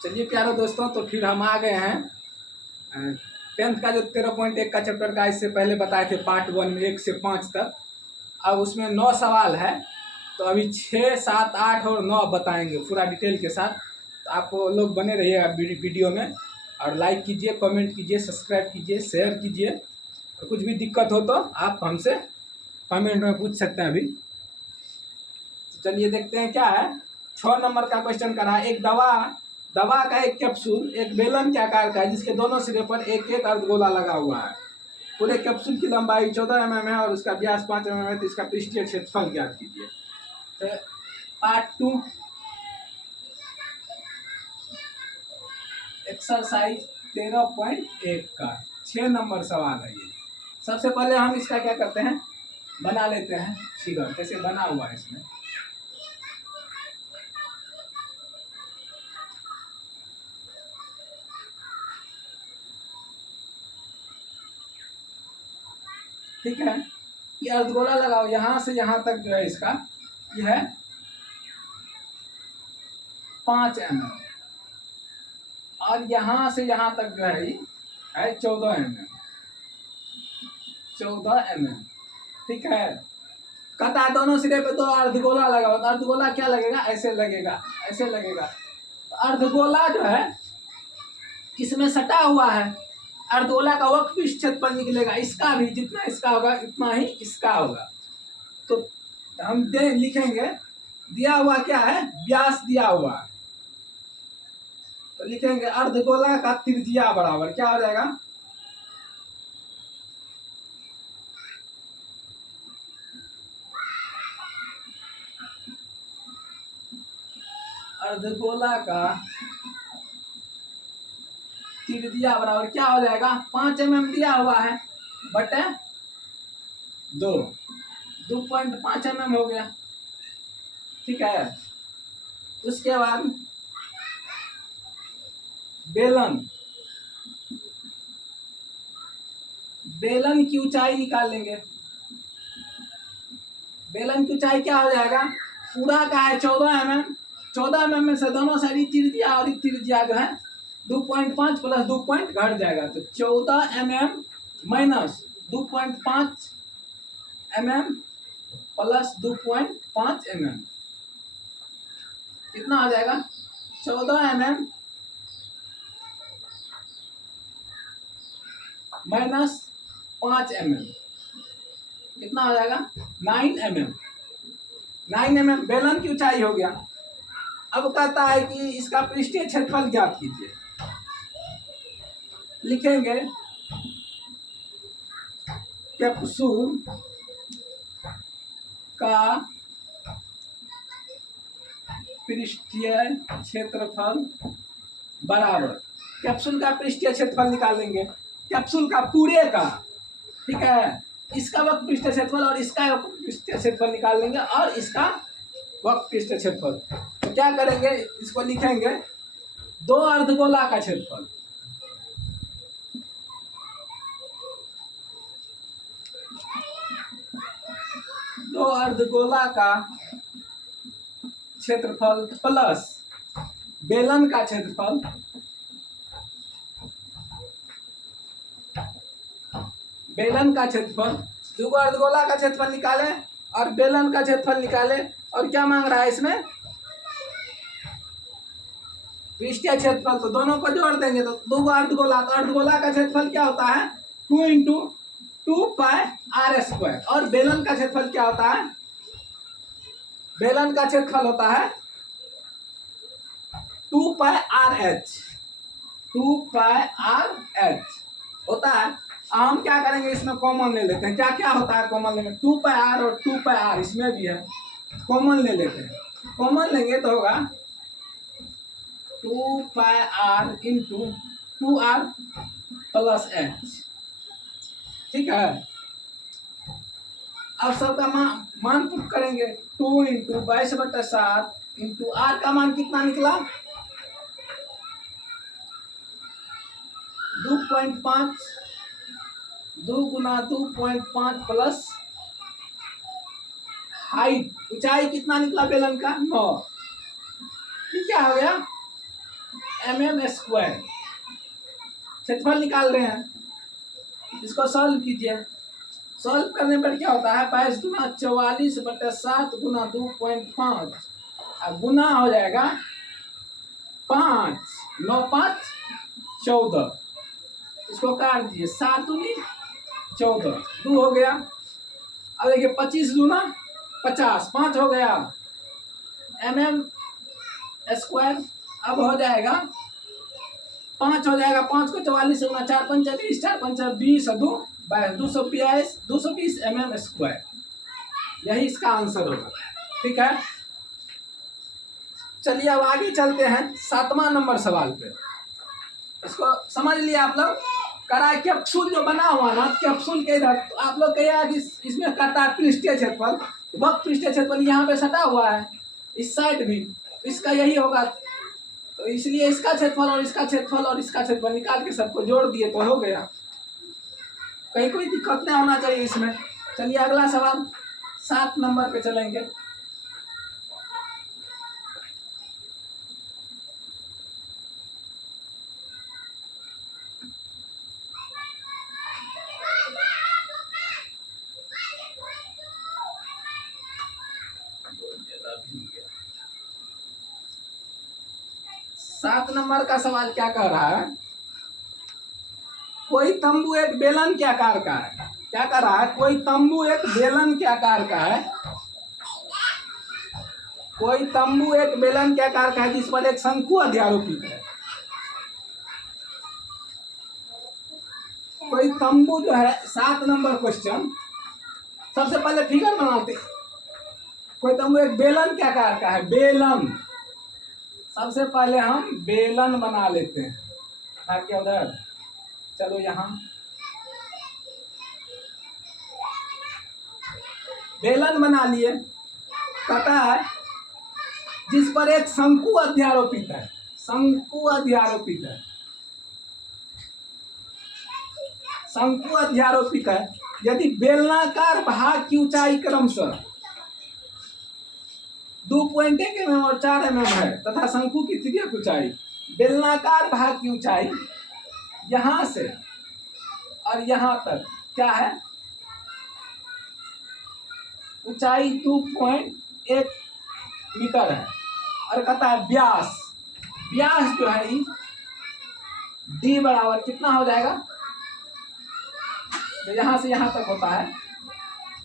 चलिए प्यारे दोस्तों, तो फिर हम आ गए हैं 10th का जो 13.1 का चैप्टर का इससे पहले बताए थे पार्ट 1 में 1 से 5 तक। अब उसमें 9 सवाल है, तो अभी 6, 7, 8 और 9 बताएंगे पूरा डिटेल के साथ। तो आप लोग बने रहिएगा वीडियो में, और लाइक कीजिए, कमेंट कीजिए, सब्सक्राइब कीजिए, शेयर कीजिए। और कुछ भी दिक्कत हो तो आप हमसे कमेंट में पूछ सकते हैं अभी। तो चलिए देखते हैं क्या है। 6 नंबर का क्वेश्चन कर रहा है। एक दवा का एक कैप्सूल एक बेलन के आकार का है, जिसके दोनों सिरे पर एक एक अर्धगोला लगा हुआ है। पूरे कैप्सूल की लंबाई 14 mm है और उसका व्यास 5 mm है। तो इसका पृष्ठीय क्षेत्रफल ज्ञात कीजिए। तो पार्ट 2 एक्सरसाइज 13.1 का 6 नंबर सवाल है ये। सबसे पहले हम इसका क्या करते हैं, बना लेते हैं फिगर। कैसे बना हुआ है इसमें, ठीक है। ये अर्धगोला लगाओ, यहाँ से यहाँ तक जो है इसका यह है 5 mm, और यहाँ से यहाँ तक जो है 14 mm। 14 mm, ठीक है। कहता है दोनों सिरे पे 2 अर्धगोला लगा हुआ। तो अर्धगोला क्या लगेगा, ऐसे लगेगा, ऐसे लगेगा। तो अर्धगोला जो है इसमें सटा हुआ है। अर्धगोला का वक्रपृष्ठ क्षेत्रफल निकलेगा, इसका भी जितना इसका होगा उतना ही इसका होगा। तो हम लिखेंगे, दिया हुआ क्या है, व्यास दिया हुआ। तो लिखेंगे अर्धगोला का त्रिज्या बराबर क्या हो जाएगा, अर्धगोला का त्रिज्या बराबर क्या हो जाएगा, 5 mm दिया हुआ है बटे 2, 2.5 mm हो गया, ठीक है। उसके बाद बेलन की ऊंचाई निकाल लेंगे। बेलन की ऊंचाई क्या हो जाएगा, पूरा का है 14 mm। 14 mm में से दोनों साइड त्रिज्या और त्रिज्या जो है 2.5 प्लस 2 पॉइंट घट जाएगा। तो 14 mm minus 2.5 mm plus 2.5 mm कितना हो जाएगा, 14 mm माइनस 5 mm कितना हो जाएगा, 9 mm। 9 mm बेलन की ऊंचाई हो गया। अब कहता है कि इसका पृष्ठीय क्षेत्रफल ज्ञात कीजिए। लिखेंगे कैप्सूल का पृष्ठीय क्षेत्रफल बराबर, कैप्सूल का पृष्ठीय क्षेत्रफल निकालेंगे, कैप्सूल का पूरे का, ठीक है। इसका वक्र पृष्ठीय क्षेत्रफल और इसका वक्र पृष्ठीय क्षेत्रफल निकाल लेंगे, और इसका वक्र पृष्ठीय क्षेत्रफल। तो क्या करेंगे, इसको लिखेंगे 2 अर्धगोला का क्षेत्रफल। दो अर्धगोला का क्षेत्रफल प्लस बेलन का क्षेत्रफल, बेलन का क्षेत्रफल। 2 अर्धगोला का क्षेत्रफल निकाले और बेलन का क्षेत्रफल निकाले। और क्या मांग रहा है इसमें, पृष्ठीय क्षेत्रफल। तो दोनों को जोड़ देंगे तो 2 अर्धगोला, तो अर्धगोला का क्षेत्रफल क्या होता है, 2 इंटू 2 पाई आर स्क्वायर। और बेलन का क्षेत्रफल क्या होता है, बेलन का क्षेत्रफल होता है 2 pi r H, 2 pi r H होता है। हम क्या करेंगे, इसमें कॉमन ले लेते हैं। क्या क्या होता है कॉमन लेंगे, 2 पाई आर और 2 पाई आर इसमें भी है, कॉमन ले लेते हैं। कॉमन लेंगे तो होगा 2 pi r into 2r plus h, ठीक है। अब सबका मान पुट करेंगे, 2 इंटू 22/7 इंटू आर का मान कितना निकला, 2.5, 2 गुना 2.5 प्लस हाइट, ऊंचाई कितना निकला बेलन का, 9। क्या हो गया, mm²। क्षेत्रफल निकाल रहे हैं, इसको सॉल्व कीजिए। सॉल्व करने पर क्या होता है, 22 गुना 44/7 गुना 2.5 गुना हो जाएगा 5, 9 5 14। इसको काट दीजिए, 7 दूनी 14, 2 हो गया। अब देखिए 25 दूना 50, 5 हो गया mm²। अब हो जाएगा 5 हो जाएगा, 5 को 44 से गुना 4 5 20, 4 5 20 और 2 22, 220 mm²। यही इसका आंसर होगा। ठीक है, चलिए अब आगे चलते हैं 7वां नंबर सवाल पे। इसको समझ लिया आप लोग। करा कैप्सूल जो बना हुआ ना, कैप्सूल के इधर तो आप लोग कहिएगा कि इसमें करता है पृष्ठीय क्षेत्रफल, वह पृष्ठीय क्षेत्रफल यहाँ पे सटा हुआ है, इस साइड भी इसका यही होगा। तो इसलिए इसका क्षेत्रफल और इसका क्षेत्रफल और इसका क्षेत्रफल निकाल के सबको जोड़ दिए तो हो गया। कहीं कोई दिक्कत नहीं होना चाहिए इसमें। चलिए अगला सवाल 7 नंबर पे चलेंगे। सात नंबर का सवाल क्या कह रहा है, कोई तंबू एक बेलन के आकार का है। क्या कर रहा है, कोई तंबू एक बेलन के आकार का है। कोई तंबू एक बेलन के आकार का है जिस पर एक शंकु अध्यारोपित है। कोई तंबू जो है, 7 नंबर क्वेश्चन। सबसे पहले फिगर बनाते हैं। कोई तंबू एक बेलन के आकार का है, बेलन। सबसे पहले हम बेलन बना लेते हैं। क्या उधर, चलो यहाँ बेलन बना लिए। कहता है जिस पर एक शंकु अध्यारोपित है, शंकु अध्यारोपित है, शंकु अध्यारोपित है। यदि बेलनाकार भाग की ऊंचाई क्रमशः 2.1 mm और 4 mm है तथा शंकु की त्रिज्या की ऊंचाई, बेलनाकार भाग की ऊंचाई यहां से और यहां तक क्या है, ऊंचाई 2.1 मीटर है। और कहता है व्यास, व्यास जो है d बराबर कितना हो जाएगा, तो यहां से यहां तक होता है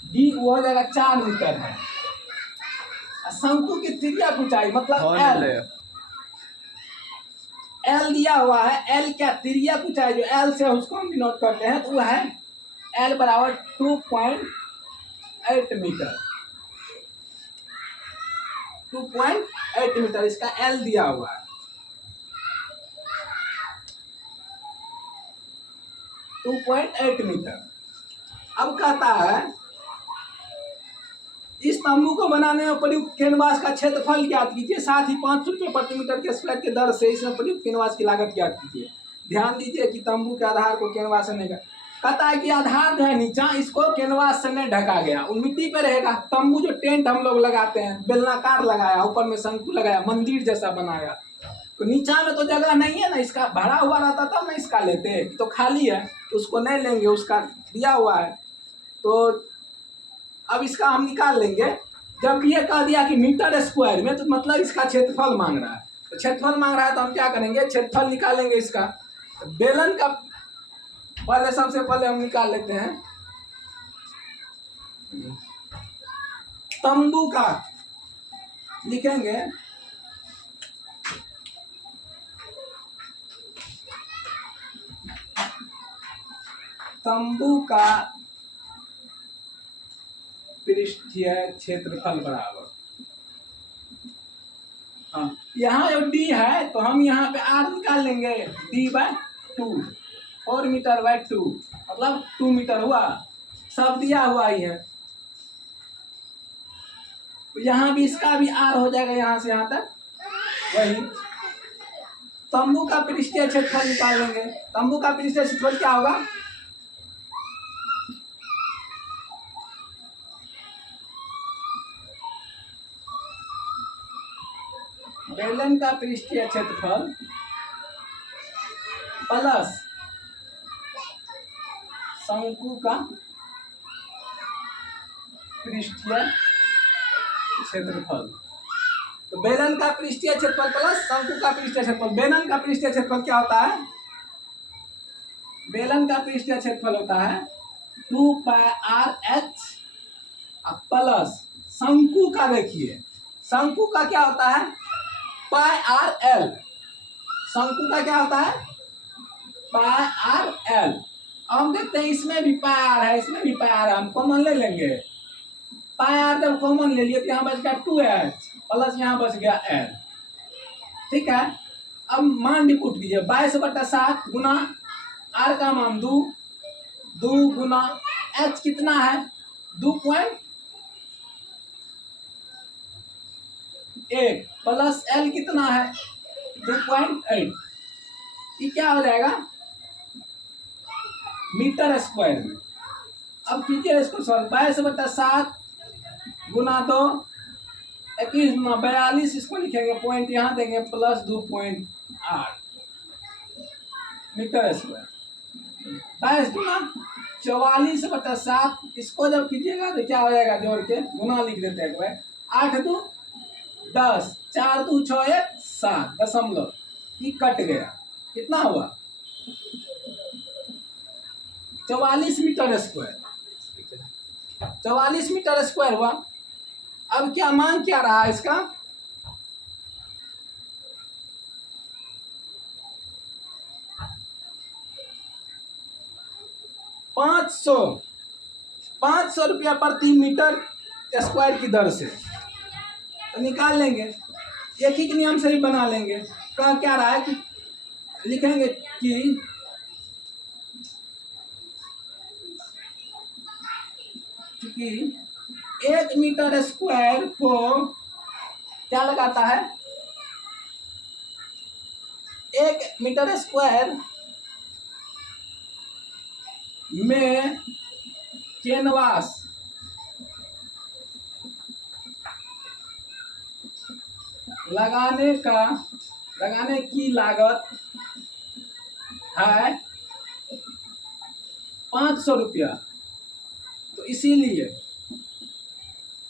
d, वो हो जाएगा 4 मीटर है। शंकु की त्रिज्या की ऊंचाई मतलब L दिया हुआ है। L क्या, त्रिज्या की ऊंचाई जो L से उसको हम डिनोट करते हैं, तो वो है L बराबर 2.8 मीटर। 2.8 मीटर इसका L दिया हुआ है। 2.8 मीटर। अब कहता है इस तंबू को बनाने में प्रयुक्त कैनवास का क्षेत्रफल ज्ञात कीजिए, साथ ही 5 रुपये प्रति मीटर के स्क्वायर के दर से इसमें प्रयुक्त कैनवास की लागत ज्ञात कीजिए। ध्यान दीजिए कि तंबू के आधार को कैनवास से नहीं, कहता है कि आधार जो है नीचा, इसको कैनवास से नहीं ढका गया, वो मिट्टी पे रहेगा। तंबू जो टेंट हम लोग लगाते हैं, बेलनाकार लगाया, ऊपर में शंकु लगाया, मंदिर जैसा बनाया, तो नीचा में तो जगह नहीं है ना, इसका भरा हुआ रहता तब ना इसका लेते, तो खाली है तो उसको नहीं लेंगे, उसका दिया हुआ है। तो अब इसका हम निकाल लेंगे। जब ये कह दिया कि मीटर स्क्वायर में, तो मतलब इसका क्षेत्रफल मांग रहा है। तो क्षेत्रफल मांग रहा है तो हम क्या करेंगे, क्षेत्रफल निकालेंगे इसका। तो बेलन का पहले, सबसे पहले हम निकाल लेते हैं तंबू का। लिखेंगे तंबू का पृष्ठीय क्षेत्रफल बराबर, हाँ यहाँ जो d है तो हम यहाँ पे r निकाल लेंगे, d/2, 4 मीटर/2 मतलब 2 मीटर हुआ। सब दिया हुआ ही है, तो यहाँ भी इसका भी r हो जाएगा, यहाँ से यहाँ तक वही। तंबू का पृष्ठीय क्षेत्रफल निकाल लेंगे। तंबू का पृष्ठीय क्षेत्रफल क्या होगा, बेलन का पृष्ठीय क्षेत्रफल प्लस शंकु का पृष्ठीय क्षेत्रफल। तो बेलन का पृष्ठीय क्षेत्रफल प्लस शंकु का पृष्ठीय क्षेत्रफल। बेलन का पृष्ठीय क्षेत्रफल क्या होता है? बेलन का पृष्ठीय क्षेत्रफल होता है 2πr(h) प्लस शंकु का, देखिए शंकु का क्या होता है πr(l). शंकु का क्या होता है πr(l). अब हम देखते हैं इसमें भी πr है, इसमें भी πr है, हम कॉमन ले लेंगे। πr जब कॉमन ले लिए तो यहाँ बच गया 2h प्लस यहाँ बच गया l। ठीक है, अब मान डिपुट कीजिए 22/7 गुना r का मान 2 गुना h कितना है 2.1 प्लस l कितना है 2.8। ये क्या हो जाएगा मीटर स्क्वायर में। अब कीजिए इसको सॉल्व। 22/7 गुना 2 21 गुना 42, इसको लिखेंगे पॉइंट यहाँ देंगे प्लस 2.8 मीटर स्क्वायर। 22 गुना 44/7, इसको जब कीजिएगा तो क्या हो जाएगा, जोड़ के गुना लिख देते हैं भाई। 8 2 10, 4 2 6 1 7 दशमलव, ये कट गया, कितना हुआ 44 मीटर स्क्वायर। 44 मीटर स्क्वायर हुआ। अब क्या मान क्या रहा इसका, पाँच सौ रुपया प्रति मीटर स्क्वायर की दर से तो निकाल लेंगे। एक ही नियम से ही बना लेंगे। कहा क्या रहा है कि लिखेंगे कि चूंकि 1 मीटर स्क्वायर को क्या लगाता है, 1 मीटर स्क्वायर में कैनवास लगाने की लागत है 500 रुपया। तो इसीलिए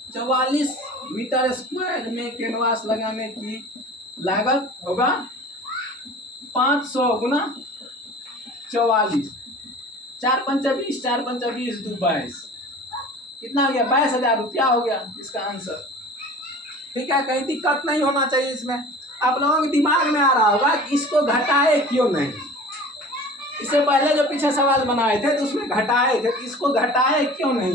44 मीटर स्क्वायर में कैनवास लगाने की लागत होगा 500 गुना 44, 4 पंचा 20, 4 पंचा 20 2 22, कितना हो गया 22,000 रुपया हो गया इसका आंसर। ठीक है, कहीं दिक्कत नहीं होना चाहिए इसमें। आप लोगों के दिमाग में आ रहा होगा कि इसको घटाए क्यों नहीं। इससे पहले जो पीछे सवाल बनाए थे तो उसमें घटाए थे, तो इसको घटाए क्यों नहीं।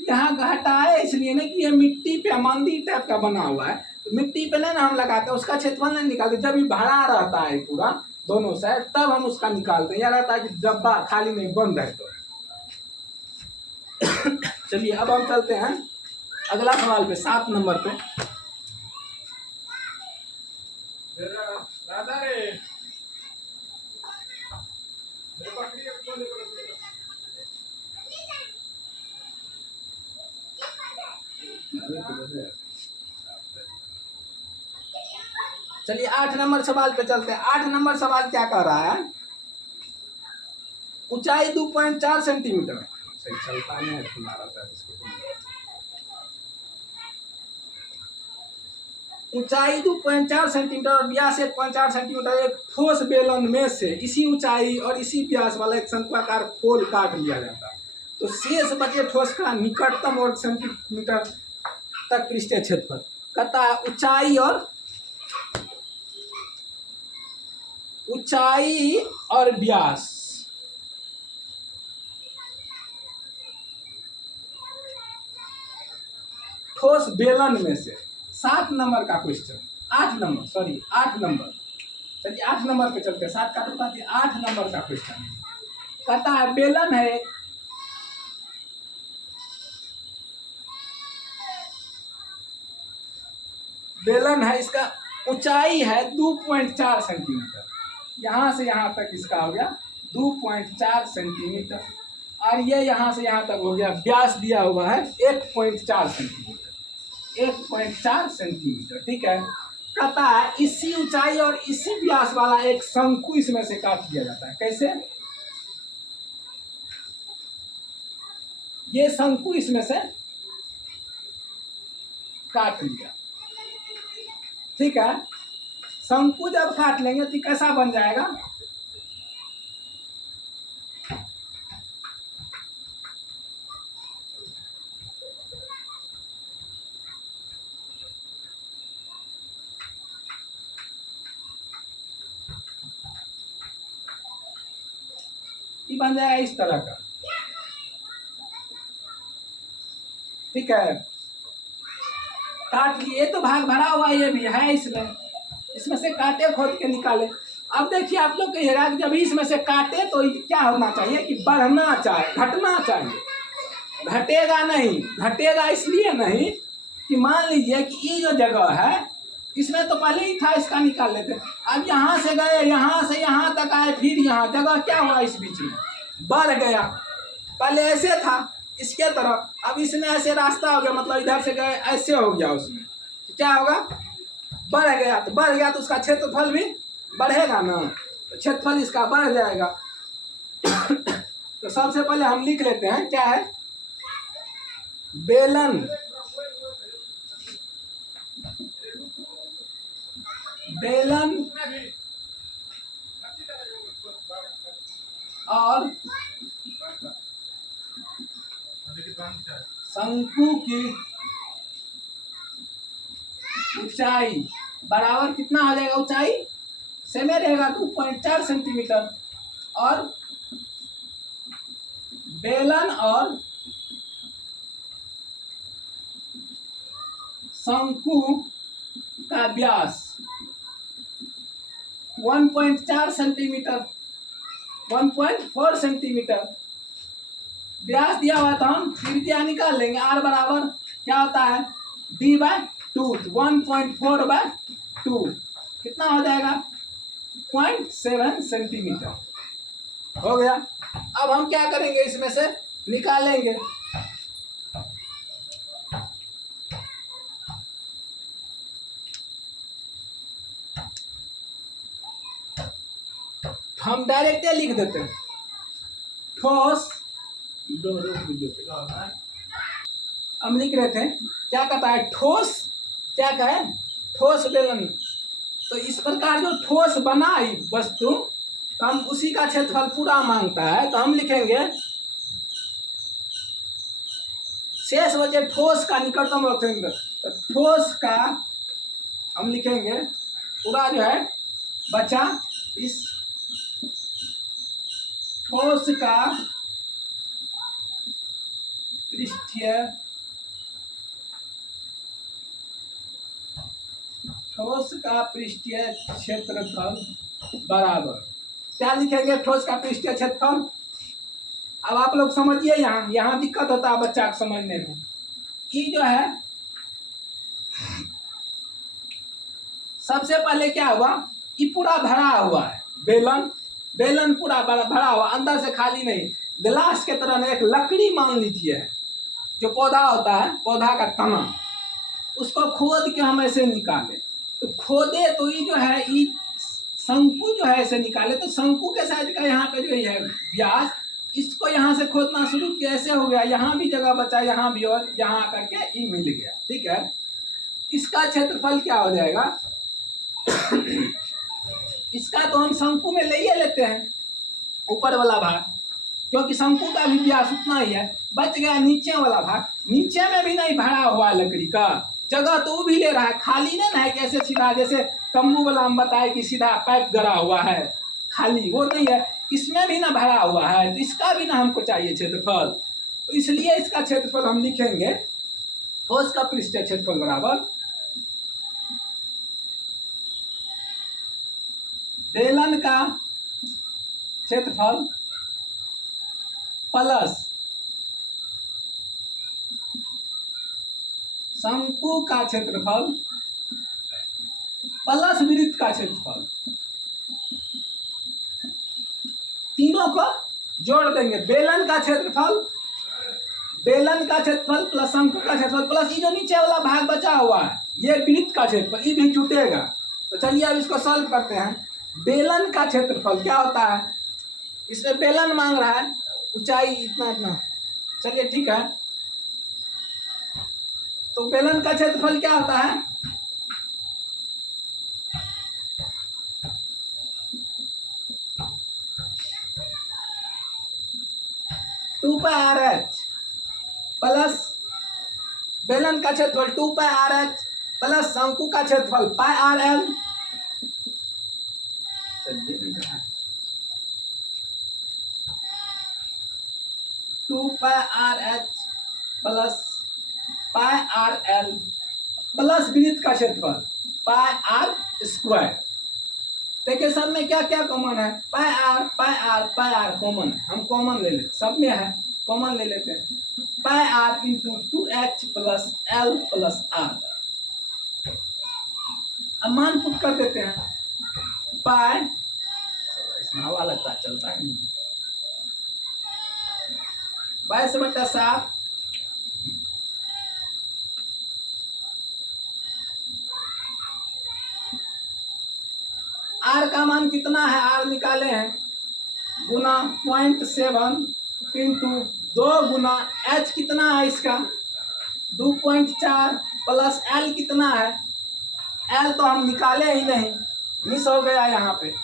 यहाँ घटाए इसलिए ना कि ये मिट्टी पे मंदिर टाइप का बना हुआ है, तो मिट्टी पे नहीं ना हम लगाते, उसका क्षेत्रफल नहीं निकालते। जब ये भरा रहता है पूरा दोनों साइड तब हम उसका निकालते हैं। यह रहता है कि डब्बा खाली नहीं बंद है। तो चलिए अब हम चलते हैं अगला सवाल पे, 7 नंबर पे। चलिए 8 नंबर सवाल पे चलते हैं। 8 नंबर सवाल क्या कह रहा है, ऊंचाई 2.4 सेंटीमीटर। सही चलता नहीं है, तुम्हारा ऊंचाई 2.4 सेंटीमीटर और व्यास 1.4 सेंटीमीटर एक ठोस बेलन में से इसी ऊंचाई और इसी व्यास वाला एक शंक्वाकार खोल काट लिया जाता है। तो शेष बचे ठोस का निकटतम और सेंटीमीटर तक पृष्ठीय क्षेत्रफल। कहता है ऊंचाई और व्यास ठोस बेलन में से। 7 नंबर का क्वेश्चन, 8 नंबर चलिए 8 नंबर पे चलते हैं। 7 का तो था, 8 नंबर का क्वेश्चन कहता है बेलन है इसका ऊंचाई है 2.4 सेंटीमीटर, यहाँ से यहाँ तक इसका हो गया 2.4 सेंटीमीटर, और ये यहाँ से यहाँ तक हो गया व्यास दिया हुआ है 1.4 सेंटीमीटर। 1.4 सेंटीमीटर, ठीक है। कहता है इसी ऊंचाई और इसी व्यास वाला एक शंकु इसमें से काट दिया जाता है। कैसे? ये शंकु इसमें से काट लिया, ठीक है। शंकु जब काट लेंगे तो कैसा बन जाएगा? ये बन जाएगा इस तरह का, ठीक है। काट लिए तो भाग भरा हुआ ये भी है, इसमें से काटे खोद के निकाले। अब देखिए आप लोग कहिएगा कि जब इसमें से काटे तो क्या होना चाहिए कि बढ़ना चाहिए, घटना चाहिए। घटेगा नहीं, घटेगा इसलिए नहीं कि मान लीजिए कि ये जो जगह है इसमें तो पहले ही था, इसका निकाल लेते। अब यहाँ से गए, यहाँ से यहाँ तक आए, फिर यहाँ जगह क्या हुआ इस बीच में बढ़ गया। पहले ऐसे था इसके तरफ, अब इसमें ऐसे रास्ता हो गया, मतलब इधर से गए ऐसे हो गया, उसमें तो क्या होगा? बढ़ गया। तो बढ़ गया तो उसका क्षेत्रफल भी बढ़ेगा ना, तो क्षेत्रफल इसका बढ़ जाएगा। तो सबसे पहले हम लिख लेते हैं क्या है, बेलन बेलन और शंकु की ऊंचाई बराबर कितना हो जाएगा? ऊंचाई सेम रहेगा 2.4 सेंटीमीटर, और बेलन और शंकु का व्यास 1.4 सेंटीमीटर, 1.4 सेंटीमीटर व्यास दिया हुआ था। हम त्रिज्या निकाल लेंगे, आर बराबर क्या होता है? d/2, 1.4/2 कितना हो जाएगा? 0.7 सेंटीमीटर हो गया। अब हम क्या करेंगे, इसमें से निकालेंगे। हम डायरेक्ट लिख देते हैं, ठोस हम लिख रहे थे क्या कहता है, ठोस क्या कहे, ठोस बेलन। तो इस प्रकार जो ठोस बना वस्तु, तो हम उसी का क्षेत्रफल पूरा मांगता है, तो हम लिखेंगे शेष बचे ठोस का निकटतम रखेंगे, तो ठोस का हम लिखेंगे पूरा जो है बचा, इस ठोस का पृष्ठीय क्षेत्रफल बराबर क्या लिखेंगे? ठोस का पृष्ठीय क्षेत्रफल। अब आप लोग समझिए, यहाँ दिक्कत होता है बच्चा को समझने में। ये जो है सबसे पहले क्या हुआ, ये पूरा भरा हुआ है, बेलन पूरा भरा हुआ, अंदर से खाली नहीं। गिलास के तरह एक लकड़ी मान लीजिए, जो पौधा होता है, पौधा का तना, उसको खोद के हम ऐसे निकाले, तो खोदे तो ये जो है, ये शंकु जो है ऐसे निकाले, तो शंकु के साइज का यहाँ पे जो है व्यास, इसको यहाँ से खोदना शुरू किया, ऐसे हो गया, यहाँ भी जगह बचा, यहाँ भी, और यहाँ करके ये मिल गया, ठीक है। इसका क्षेत्रफल क्या हो जाएगा? इसका तो हम शंकु में ले ही लेते हैं ऊपर वाला भाग, क्योंकि शंकु का भी व्यास उतना ही है। बच गया नीचे वाला भाग, नीचे में भी नहीं भरा हुआ लकड़ी का जगह, तो वो भी ले रहा है, खाली नहीं है कैसे सीधा, जैसे तंबू वाला हम बताए कि सीधा पाइप गड़ा हुआ है, खाली वो नहीं है, इसमें भी ना भरा हुआ है, तो इसका भी ना हमको चाहिए क्षेत्रफल। तो इसलिए इसका क्षेत्रफल हम लिखेंगे ठोस का पृष्ठीय क्षेत्रफल बराबर बेलन का क्षेत्रफल प्लस शंकु का क्षेत्रफल प्लस वृत्त का क्षेत्रफल, तीनों को जोड़ देंगे। बेलन का क्षेत्रफल प्लस शंकु का क्षेत्रफल प्लस ये जो नीचे वाला भाग बचा हुआ है, ये वृत्त का क्षेत्रफल, ये भी जुटेगा। तो चलिए अब इसको सॉल्व करते हैं। बेलन का क्षेत्रफल क्या होता है, इसमें बेलन मांग रहा है, ऊंचाई इतना इतना, चलिए ठीक है। तो बेलन का क्षेत्रफल क्या होता है, two pi r h plus बेलन का क्षेत्रफल 2 पाई आर एच प्लस शंकु का क्षेत्रफल पाई आर एल। चलिए नहीं रहा, 2 pi r h plus pi r l plus वृत्त का क्षेत्रफल पाई आर स्क्वायर। देखिए सब में क्या क्या कॉमन है, पाई आर कॉमन है, हम कॉमन ले लेते, सब में है कॉमन ले लेते हैं। Pi r into 2h plus l plus r. अब मान पुट कर देते हैं, पाई, इसमें हवा लगता है चलता है, 22/7 आर का मान कितना है, आर निकाले हैं, गुना 0.7 इंटू 2 गुना एच कितना है इसका 2.4 प्लस एल कितना है, एल तो हम निकाले ही नहीं, मिस हो गया यहाँ पे।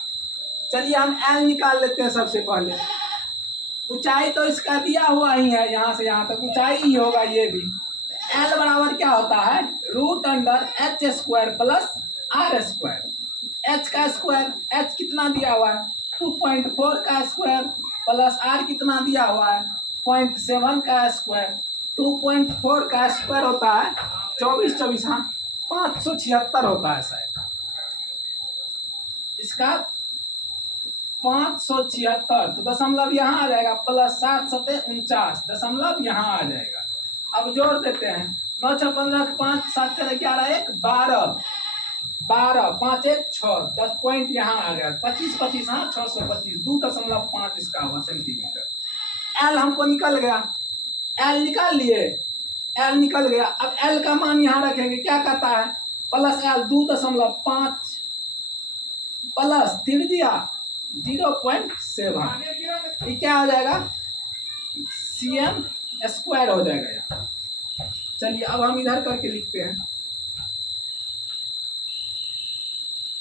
चलिए हम एल निकाल लेते हैं सबसे पहले। ऊंचाई तो इसका दिया हुआ ही है, यहाँ से यहाँ तक ऊंचाई ही होगा ये भी। एल बराबर क्या होता है, √h² plus r square. H का स्क्वायर, एच कितना दिया हुआ है 2.4 का स्क्वायर प्लस आर कितना दिया हुआ है 0.7 का स्क्वायर। 2.4 का स्क्वायर होता है 24, हाँ 576 होता है शायद, इसका 576। तो दशमलव यहाँ आ जाएगा, प्लस 7 7 49, दशमलव यहाँ आ जाएगा। अब जोड़ देते हैं, 9 6 15 5 7 4 11 1 12 12 5 1 6 10 पॉइंट यहाँ आ गया, 25 25, हाँ 625, 2.5 इसका हुआ सेंटीमीटर। एल हमको निकल गया, एल निकाल लिए, एल निकल गया। अब एल का मान यहाँ रखेंगे, क्या कहता है, प्लस एल 2.5 प्लस त्रिज्या 0.7, ये क्या हो जाएगा cm² हो जाएगा यहाँ। चलिए अब हम इधर करके लिखते हैं,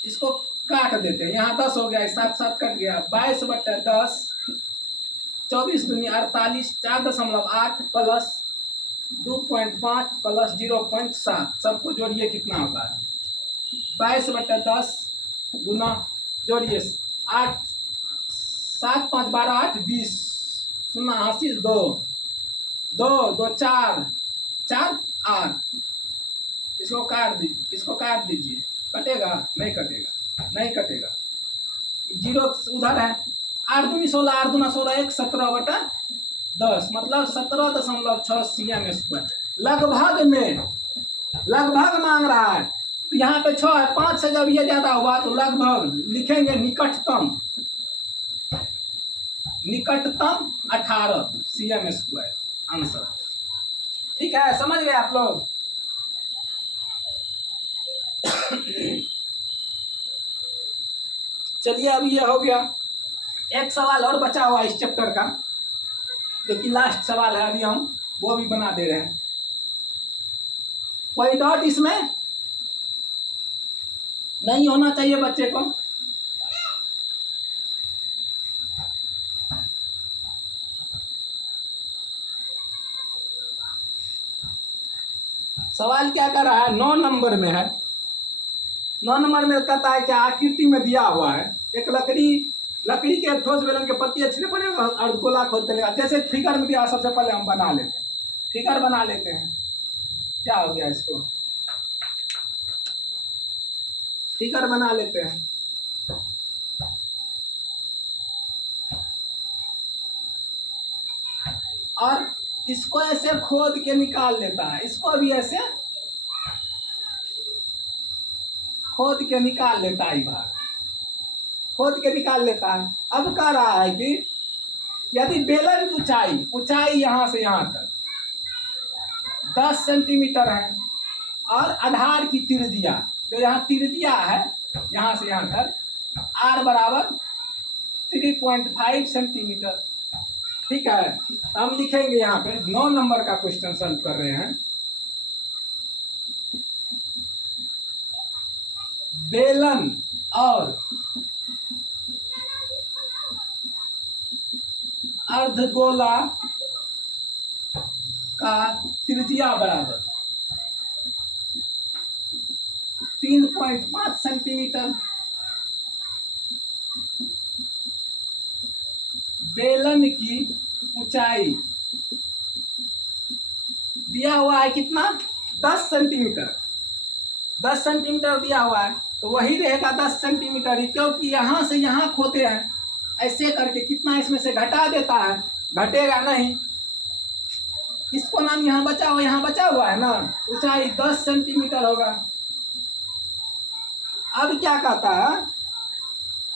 इसको काट देते हैं, यहाँ 10 हो गया, 7 7 कट गया, 22/10, 24 दूनी 48, 4.8 प्लस 2.5 प्लस 0.7, सबको जोड़िए कितना होता है 22/10 गुना, जोड़िए 8 7 5 12 8 20, 0 80 2 2 2 4 4 8, इसको काट दीजिए, कटेगा नहीं कटेगा, नहीं कटेगा, 0 उधर है, 8 दूनी 16, 8 दूना 16 1 17/10, मतलब 17.6 cm²। लगभग मांग रहा है, तो यहाँ पे 6 है, 5 से जब ये ज्यादा हुआ तो लगभग लिखेंगे, निकटतम 18 cm² आंसर। ठीक है, समझ गए आप लोग। चलिए अब ये हो गया, एक सवाल और बचा हुआ इस चैप्टर का, जो कि लास्ट सवाल है, अभी हम वो भी बना दे रहे हैं। कोई डाउट इसमें नहीं होना चाहिए बच्चे को। सवाल क्या कर रहा है, 9 नंबर में है, 9 नंबर में कहता है कि आकृति में दिया हुआ है एक लकड़ी के ठोस बेलन के पत्ती अच्छे बनेगा और गोला खोदते लेगा, जैसे फिगर में दिया, सबसे पहले हम बना लेते हैं, फिगर बना लेते हैं। क्या हो गया, इसको फिगर बना लेते हैं। और इसको ऐसे खोद के निकाल लेता है, इसको भी ऐसे खोद के निकाल लेता है, भाग खोद के निकाल लेता है। अब कह रहा है कि यदि बेलन की ऊंचाई यहाँ से यहाँ तक 10 सेंटीमीटर है और आधार की त्रिज्या, जो यहाँ त्रिज्या है यहाँ से यहाँ तक r बराबर 3.5 सेंटीमीटर। ठीक है, हम लिखेंगे यहाँ पे 9 नंबर का क्वेश्चन सॉल्व कर रहे हैं। बेलन और अर्धगोला का त्रिज्या बराबर 3.5 सेंटीमीटर। बेलन की ऊंचाई दिया हुआ है कितना, 10 सेंटीमीटर। 10 सेंटीमीटर दिया हुआ है तो वही रहेगा 10 सेंटीमीटर ही, क्योंकि यहाँ से यहाँ खोते हैं ऐसे करके, कितना इसमें से घटा देता है, घटेगा नहीं। इसको नाम यहाँ बचा हुआ, यहाँ बचा हुआ है ना, ऊंचाई 10 सेंटीमीटर होगा। अब क्या कहता है,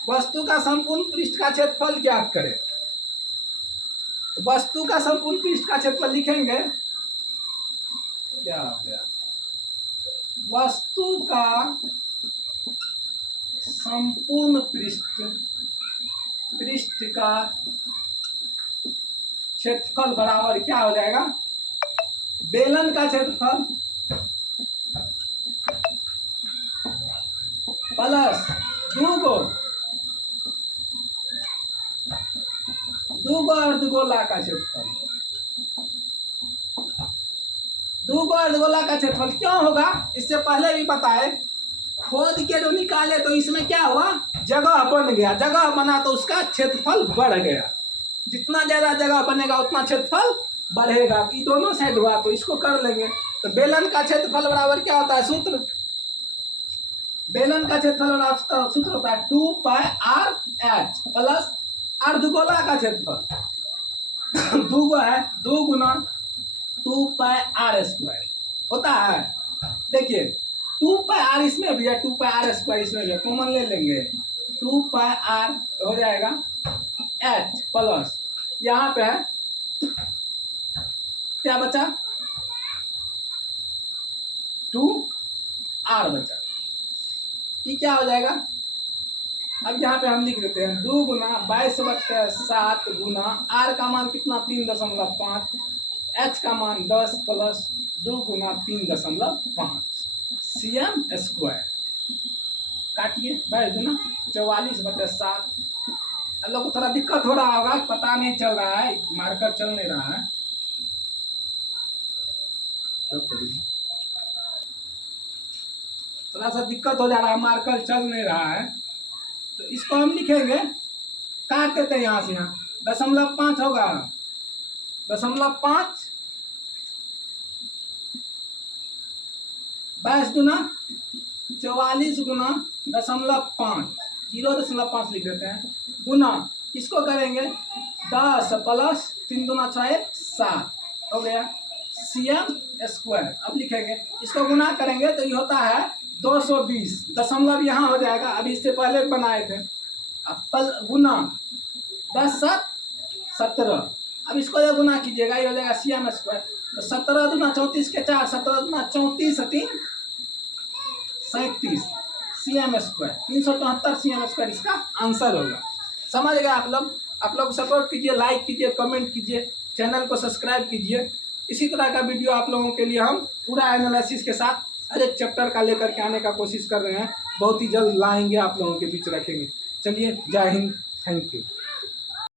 वस्तु का संपूर्ण पृष्ठ का क्षेत्रफल ज्ञात करें। तो वस्तु का संपूर्ण पृष्ठ का क्षेत्रफल लिखेंगे, क्या हो गया, वस्तु का संपूर्ण पृष्ठ का क्षेत्रफल बराबर क्या हो जाएगा, बेलन का क्षेत्रफल प्लस दूगो अर्धगोला का क्षेत्रफल। दूगो अर्धगोला का क्षेत्रफल क्यों होगा, इससे पहले भी बताए, खोद के जो निकाले तो इसमें क्या हुआ, जगह बन गया, जगह बना तो उसका क्षेत्रफल बढ़ गया। जितना ज्यादा जगह बनेगा उतना क्षेत्रफल बढ़ेगा। ये दोनों साइड हुआ तो इसको कर लेंगे। तो बेलन का क्षेत्रफल बराबर क्या होता है, सूत्र, बेलन का क्षेत्रफल सूत्र होता है 2πr/h प्लस अर्धगोला का क्षेत्रफल दूगो है, 2 गुना 2πr² होता है। देखिए 2πr इसमें भी है, 2πr² इसमें भी है, कॉमन ले लेंगे, 2πr हो जाएगा h प्लस यहाँ पे है क्या बचा, 2r बचा। ये क्या हो जाएगा, अब यहाँ पे हम लिख देते हैं 2 गुना 22/7 गुना r का मान कितना 3.5, h का मान 10 प्लस 2 गुना 3.5 cm²। काटिए 22 गुना 44/7। हम लोग को थोड़ा दिक्कत हो रहा होगा, पता नहीं चल रहा है, मार्कर चल नहीं रहा है, थोड़ा सा दिक्कत हो जा रहा है, मार्कर चल नहीं रहा है। तो इसको हम लिखेंगे, काट देते हैं यहाँ से, यहाँ 0.5 होगा, 0.5 22 गुना 44 गुना 0.5 0.5 लिख देते हैं, गुना इसको करेंगे 10 प्लस 3 दूना 6 7 हो गया cm²। अब लिखेंगे, इसको गुना करेंगे तो ये होता है 220, दशमलव यहाँ हो जाएगा, अभी इससे पहले बनाए थे। अब गुना 10 7 17, अब इसको ये गुना कीजिएगा, ये हो जाएगा cm²। तो 17 दूना 34 के 4, 17 दूना 34 3 37 cm², 374 cm² इसका आंसर होगा। समझ गए आप लोग? आप लोग सपोर्ट कीजिए, लाइक कीजिए, कमेंट कीजिए, चैनल को सब्सक्राइब कीजिए। इसी तरह का वीडियो आप लोगों के लिए हम पूरा एनालिसिस के साथ हर एक चैप्टर का लेकर के आने का कोशिश कर रहे हैं। बहुत ही जल्द लाएंगे, आप लोगों के बीच रखेंगे। चलिए, जय हिंद, थैंक यू।